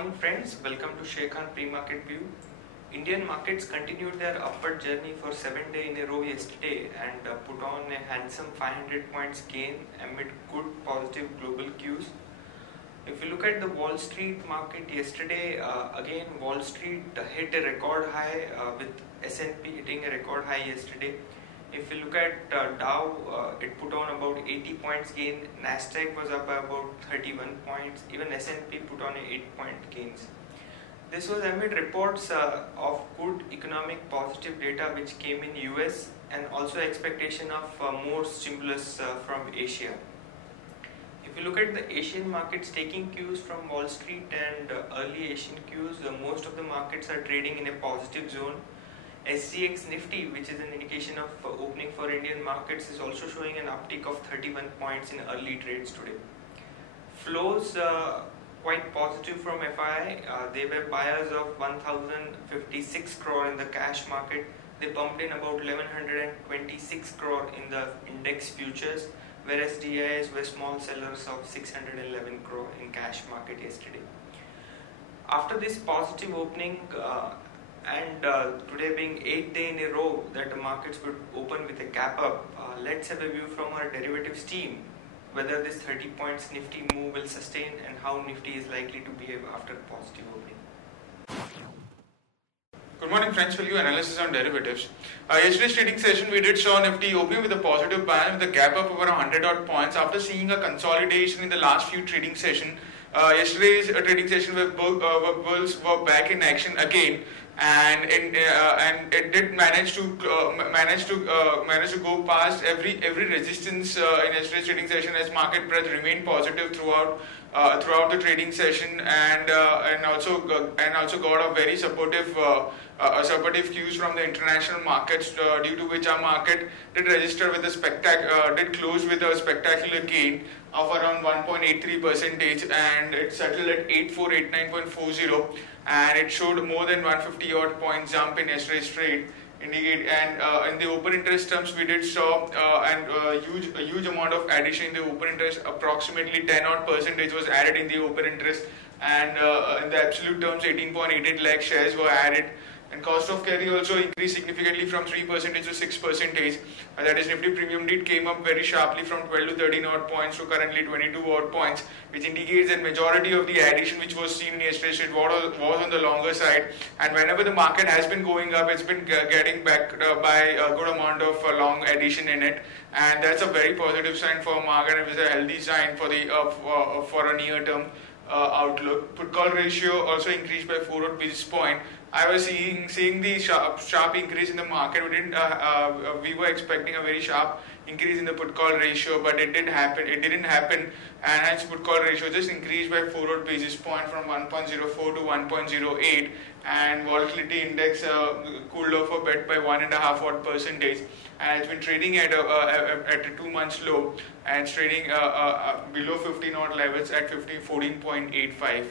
morning friends, welcome to Sharekhan pre-market view. Indian markets continued their upward journey for 7 days in a row yesterday and put on a handsome 500 points gain amid good positive global cues. If you look at the Wall Street market yesterday, again Wall Street hit a record high with S&P hitting a record high yesterday. If you look at Dow, it put on about 80 points gain, Nasdaq was up by about 31 points, even S&P put on 8-point gains. This was amid reports of good economic positive data which came in US and also expectation of more stimulus from Asia. If you look at the Asian markets taking cues from Wall Street and early Asian cues, most of the markets are trading in a positive zone. SGX Nifty, which is an indication of opening for Indian markets, is also showing an uptick of 31 points in early trades today. Flows quite positive from FII. They were buyers of 1056 crore in the cash market. They pumped in about 1126 crore in the index futures, whereas DIs were small sellers of 611 crore in cash market yesterday. After this positive opening and today being 8th day in a row that the markets would open with a gap up, let's have a view from our derivatives team whether this 30 points Nifty move will sustain and how Nifty is likely to behave after positive opening. Good morning friends, value analysis on derivatives. Yesterday's trading session we did saw Nifty opening with a positive balance with a gap of over 100 odd points after seeing a consolidation in the last few trading session. Yesterday's trading session where bulls were back in action again, and it did manage to go past every resistance in yesterday's trading session as market breadth remained positive throughout the trading session, and also got a very supportive cues from the international markets, due to which our market did register with did close with a spectacular gain of around 1.83%, and it settled at 8489.40, and it showed more than 150 odd point jump in yesterday's trade. In the open interest terms, we did saw a huge amount of addition in the open interest. Approximately 10 odd percentage was added in the open interest, and in the absolute terms 18.88 lakh shares were added. And cost of carry also increased significantly from 3% to 6%. That is, Nifty Premium did came up very sharply from 12 to 13 odd points to currently 22 odd points, which indicates that majority of the addition which was seen in yesterday's trade was on the longer side. And whenever the market has been going up, it's been getting backed by a good amount of long addition in it, and that's a very positive sign for market, and it's a healthy sign for the for a near-term outlook. Put call ratio also increased by 4 odd basis points. I was seeing the sharp increase in the market. We were expecting a very sharp increase in the put call ratio, but it didn't happen, and hence put call ratio just increased by 4 odd basis point from 1.04 to 1.08, and volatility index cooled off a bit by 1.5 odd percentage, and it's been trading at a 2 months low, and it's trading below 15 odd levels at 14.85.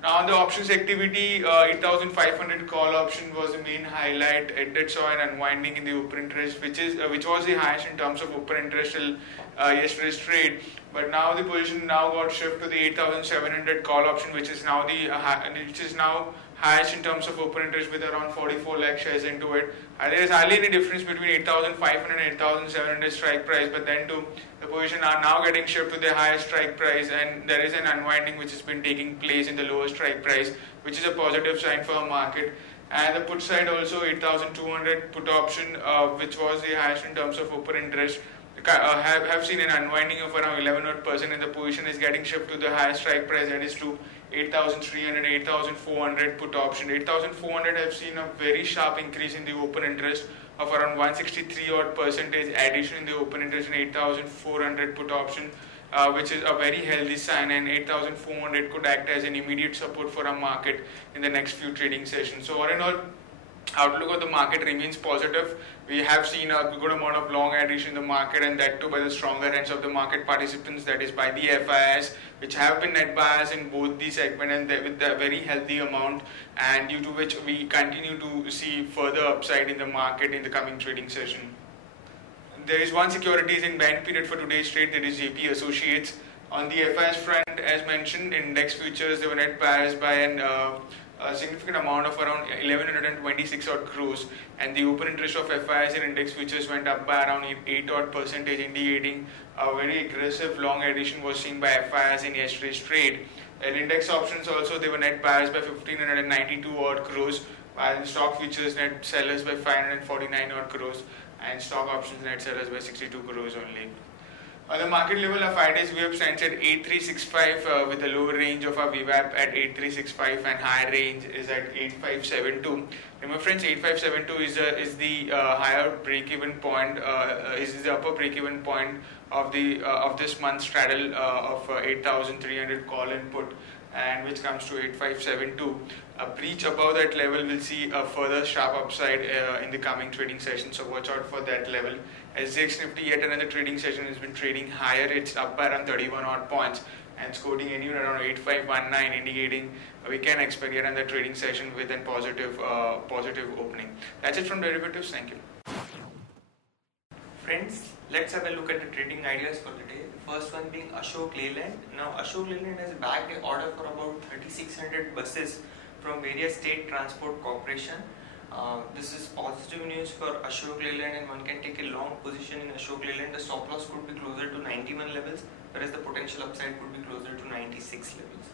Now on the options activity, 8,500 call option was the main highlight. It did saw an unwinding in the open interest, which was the highest in terms of open interest till yesterday's trade. But now the position got shifted to the 8,700 call option, which is now highest in terms of open interest with around 44 lakh shares into it. There is hardly any difference between 8,500 and 8,700 strike price, but then too, the position are now getting shifted to the higher strike price, and there is an unwinding which has been taking place in the lower strike price, which is a positive sign for our market. And the put side also 8,200 put option, which was the highest in terms of open interest, have seen an unwinding of around 11%, and the position is getting shifted to the higher strike price, that is to 8,300, 8,400 put option. 8,400 have seen a very sharp increase in the open interest of around 163 odd percentage addition in the open interest in 8,400 put option, which is a very healthy sign, and 8,400 could act as an immediate support for our market in the next few trading sessions. So all in all, outlook of the market remains positive. We have seen a good amount of long addition in the market, and that too by the stronger ends of the market participants, that is by the FIs, which have been net buyers in both the segment, and with a very healthy amount, and due to which we continue to see further upside in the market in the coming trading session. There is one securities in ban period for today's trade, that is JP Associates. On the FIs front, as mentioned, index futures, they were net buyers by a significant amount of around 1126 odd crores, and the open interest of FIs in index futures went up by around 8 odd percentage, indicating a very aggressive long addition was seen by FIs in yesterday's trade. And index options also, they were net buyers by 1592 odd crores, while in stock futures net sellers by 549 odd crores, and stock options net sellers by 62 crores only. On the market level, our 5 days VWAP stands at 8365 with a lower range of our VWAP at 8365 and higher range is at 8572. Remember friends, 8572 is the higher break-even point, is the upper break-even point of this month's straddle of 8,300 call input, and which comes to 8572. A breach above that level will see a further sharp upside in the coming trading session, so watch out for that level. SGX Nifty, yet another trading session, has been trading higher. It's up by around 31 odd points and scoring anywhere around 8519, indicating we can expect yet another trading session with a positive opening. That's it from derivatives. Thank you. Friends, let's have a look at the trading ideas for the day. The first one being Ashok Leyland. Now, Ashok Leyland has bagged an order for about 3,600 buses from various state transport corporation. This is positive news for Ashok Leyland, and one can take a long position in Ashok Leyland. The stop loss could be closer to 91 levels, whereas the potential upside could be closer to 96 levels.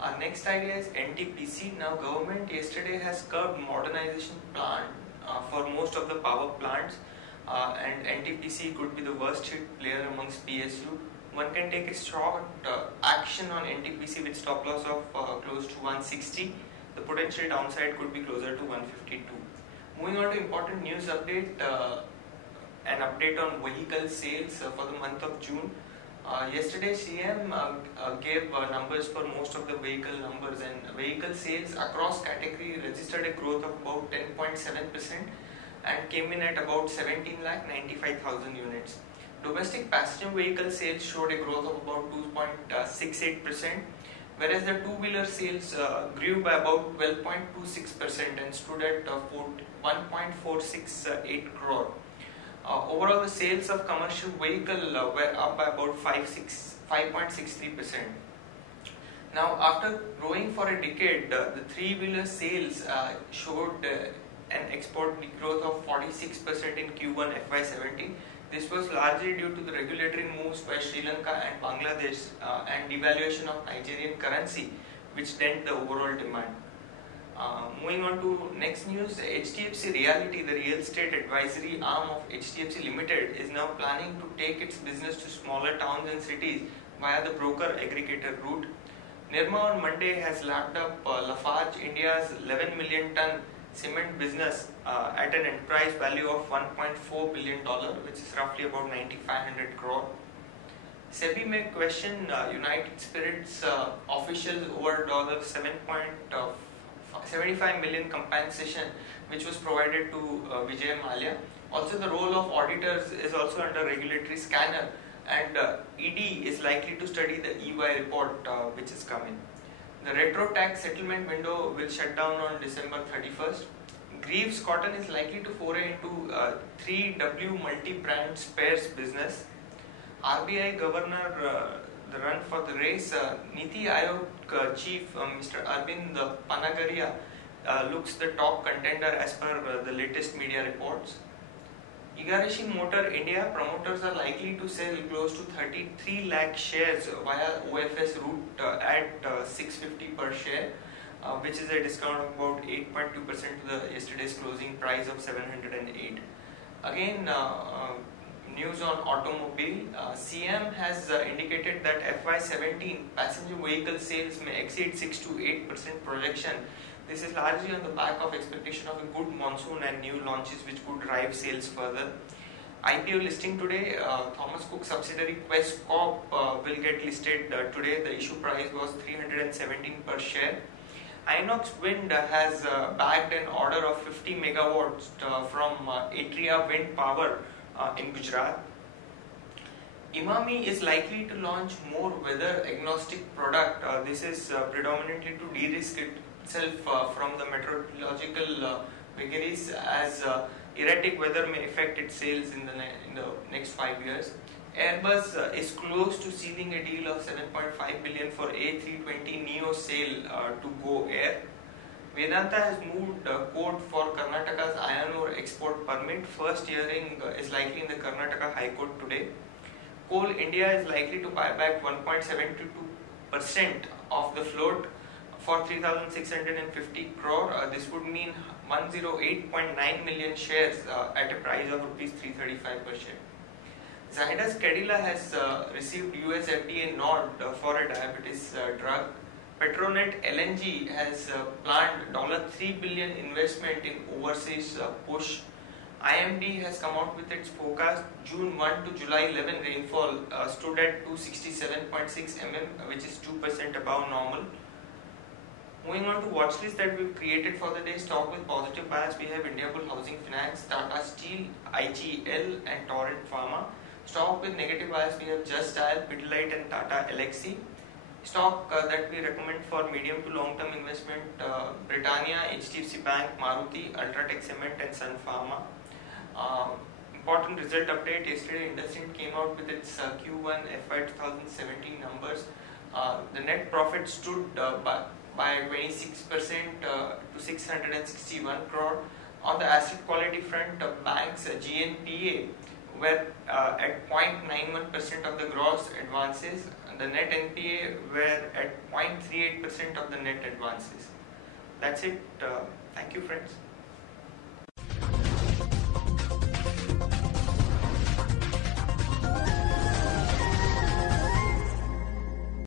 Our next idea is NTPC. Now, government yesterday has curbed modernization plan for most of the power plants, and NTPC could be the worst hit player amongst PSU. One can take a short action on NTPC with stop loss of close to 160. The potential downside could be closer to 152. Moving on to important news update, an update on vehicle sales for the month of June. Yesterday CM gave numbers for most of the vehicle numbers, and vehicle sales across category registered a growth of about 10.7% and came in at about 17,95,000 units. Domestic passenger vehicle sales showed a growth of about 2.68%, whereas the two-wheeler sales grew by about 12.26% and stood at 1.468 crore. Overall, the sales of commercial vehicle were up by about 5.63%. Now, after growing for a decade, the three-wheeler sales showed an export growth of 46% in Q1 FY17. This was largely due to the regulatory moves by Sri Lanka and Bangladesh and devaluation of Nigerian currency, which dent the overall demand. Moving on to next news, HDFC Realty, the real estate advisory arm of HDFC Limited, is now planning to take its business to smaller towns and cities via the broker aggregator route. Nirma on Monday has lapped up Lafarge India's 11 million ton cement business at an enterprise value of $1.4 billion, which is roughly about 9,500 crore. SEBI may question United Spirits officials over $7.75 million compensation which was provided to Vijay Mallya. Also, the role of auditors is also under regulatory scanner, and ED is likely to study the EY report which is coming. The retro tax settlement window will shut down on December 31st. Greaves Cotton is likely to foray into 3W multi-brand spares business. RBI Governor, the run for the race, Niti Aayog Chief Mr. Arvind Panagaria looks the top contender as per the latest media reports. Igarashi Motor India promoters are likely to sell close to 33 lakh shares via OFS route at 650 per share, which is a discount of about 8.2% to the yesterday's closing price of 708. Again, news on automobile. CM has indicated that FY17 passenger vehicle sales may exceed 6 to 8% projection. This is largely on the back of expectation of a good monsoon and new launches which could drive sales further. IPO listing today, Thomas Cook subsidiary Quest Corp will get listed today. The issue price was 317 per share. Inox Wind has bagged an order of 50 megawatts from Atria Wind Power in Gujarat. Imami is likely to launch more weather agnostic product. This is predominantly to de-risk itself from the meteorological vagaries, as erratic weather may affect its sales in the next 5 years. Airbus is close to sealing a deal of 7.5 billion for A320 Neo sale to Go Air. Vedanta has moved court for Karnataka's iron ore export permit. First hearing is likely in the Karnataka High Court today. Coal India is likely to buy back 1.72% of the float for 3,650 crore. This would mean 108.9 million shares at a price of rupees 335 per share. Zydus Cadila has received US FDA nod for a diabetes drug. Petronet LNG has planned $3 billion investment in overseas push. IMD has come out with its forecast. June 1 to July 11 rainfall stood at 267.6 mm, which is 2% above normal. Moving on to watch list that we've created for the day. Stock with positive bias, we have Indiabull Housing Finance, Tata Steel, IGL and Torrent Pharma. Stock with negative bias, we have Just Dial, Pidilite and Tata Elxsi. Stock that we recommend for medium to long term investment, Britannia, HDFC Bank, Maruti, Ultratech Cement and Sun Pharma. Important result update, yesterday Indusint came out with its Q1 FY 2017 numbers. The net profit stood by 26% to 661 crore. On the asset quality front, banks GNPA were at 0.91% of the gross advances. The net NPA were at 0.38% of the net advances. That's it. Thank you, friends.